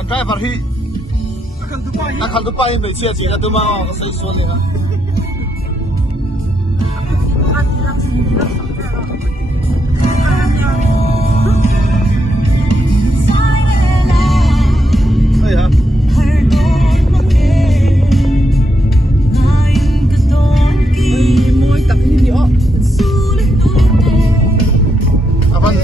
kan driver hi akan tu pai mai sia jinga tu ma sai so le ha ai ha moi tập ni ni o apan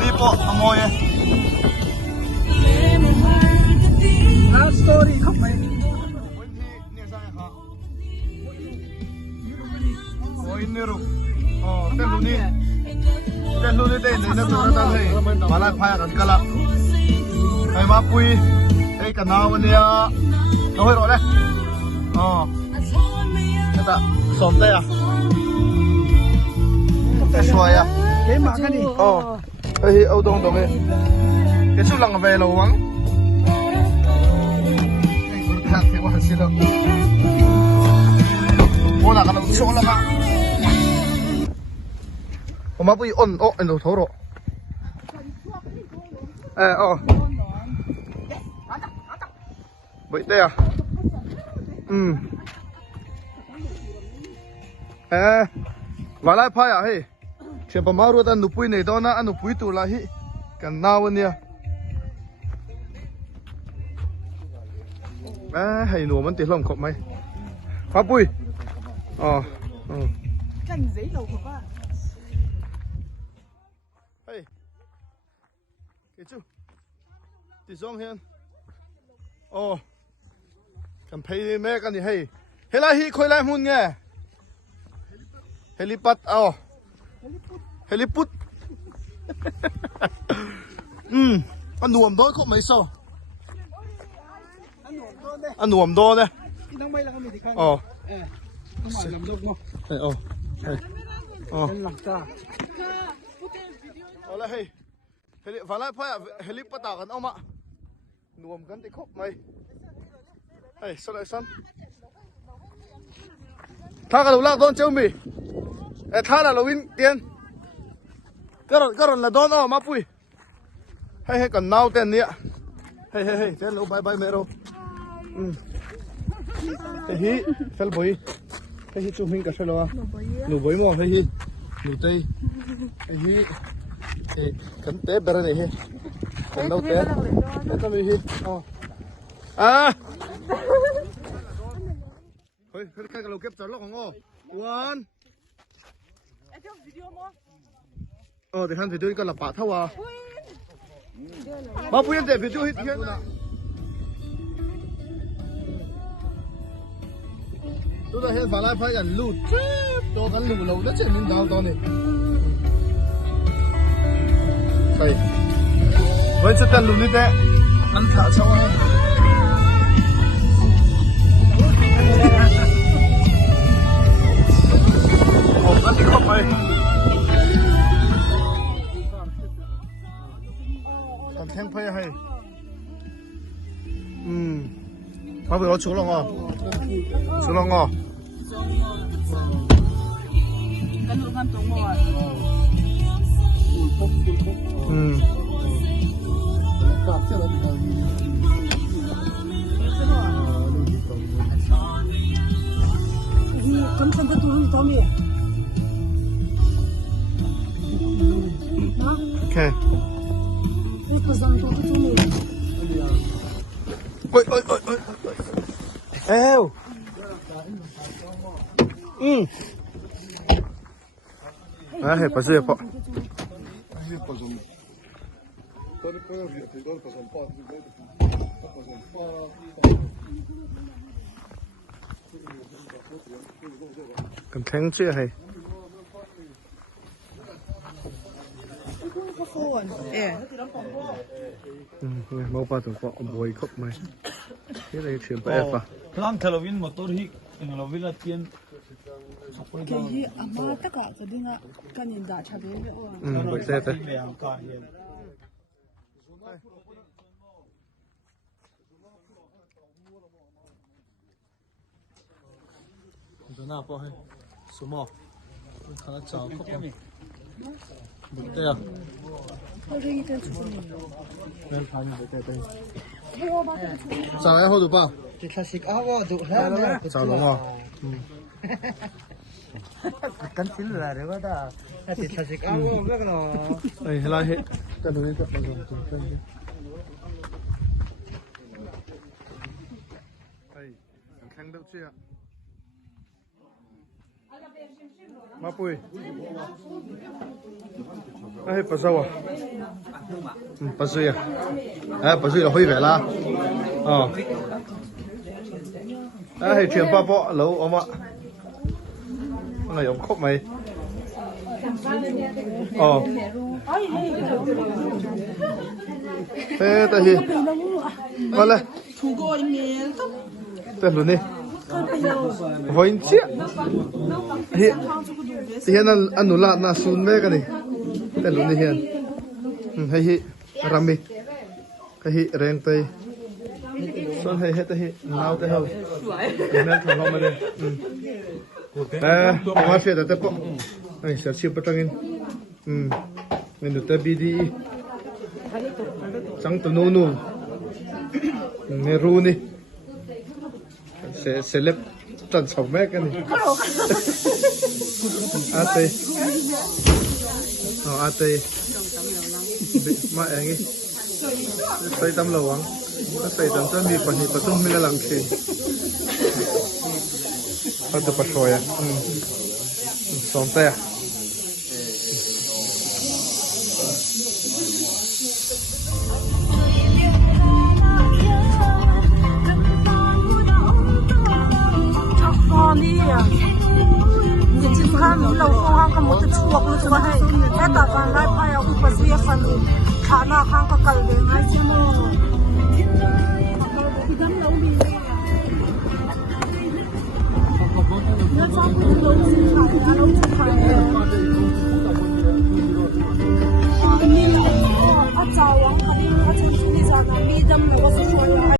Lipo amoy last story không mày ôi niru tên luni tên này nó tụi nó đây mà lại phải cái cái là cái má pui cái cái nào vậy nó hơi rồi đấy cái ta xóm tay à cái xoài à cái mà cái gì cái âu đông đông cái số lần về lâu lắm cái thằng thì quá xí đâu mua là cái lồng số lắm à mà bây ôn anh đâu thấu rồi vậy đây à và lại phải à hey xem bấm máu anh nụ pui này đó na anh nụ pui tụ lại hi cần nào anh nhỉ hay nụ mình tiền lòng khóc mày phá pui cành giấy đầu của ba hey cái chú đi xuống hiền cầm pay mẹ cái gì hey hey lại hi khơi lại hun nghe helipad heliput anh nuông đó có mấy sao anh nuông đó đấy đang bay là cái gì thì không không phải làm đâu không hey làm sao là hey và lại phải helipad à cái ông ạ nuông cái thì khóc mày hey sao lại xong thà cái đầu lạc đón chơi mì thà là lâu in tiền cái rồi là đón mà pui hay còn nao tiền nè hay thế lâu bye mẹ rồi hi fel boi hi chung hình cả sao lo nụ boi mò hi nụ tây hi cắn té bờ này hi còn đâu té tao hi thôi cái lồng kép chó lóc không ngô one để hắn video cái là bả thâu à bao nhiêu tiền video hết hiện tôi đã hiện phải lại phải gần lụt cho hắn lụt lâu đất trên mình đào to này đây với chất tiền lụt đi thế hắn thả sao anh đi không mày còn thêm phê hay mà vừa nó xuống lòng à xuống lòng à cái lồng ngâm tống mồi cắm sang cái túi to mì ok ôi eo hết bao giờ po cầm thang chưa hay mau ba tuần qua bồi khóc mày cái này chuyện bé à plan Halloween motor hi Halloween là tiền cái gì mà tất cả gia đình á cái nhìn đã chả biết vậy thế thế ตัวหน้าป้อให้สมอข้าจ้าเข้าไปบุกเตะเดินผ่านบุกเตะสาวไอ้หัวดูป่ะ 这他是啊，我都来了， สาวหลงอ่ะ 跟进来的我的，那这他是啊，我那个了。 เฮ้ยอะไรเฮ้แต่ดูนี่จะเป็นยังไงเฮ้ยแข่งเดือดเชียมาปุ้ยเฮ้ยปัสสาวะปัสสาวะปัสสาวะ会về啦哦เฮ้ย全八包楼我们那有哭没哦但是完了出国的面都在轮呢我已经เฮียนั่นอันนู้นละน่าซูนแม่กันนี่แต่ลุ้นนี่เฮียให้ฮิรามิให้ฮิแรงไปส่วนให้เฮ็ดให้นาวแต่เฮานั่นทำเรามาเลยมาเสียแต่ปะไอ้เสียชีพตั้งอินเงินแต่บีดีสังตัวนู้นเนรูนี่เซเลบตันสองแม่กันนี่อาเตยอาเตยมาเองงี้ใส่ตำระวังถ้าใส่ตำจะมีปัญหาประตูมีละหลังเสียเขาจะปัดช่วยสองแต่看老公han ka mot chuak lu chuan hai eta kan lai phai a upa sia fan u khana khang ka kal de ngai chemo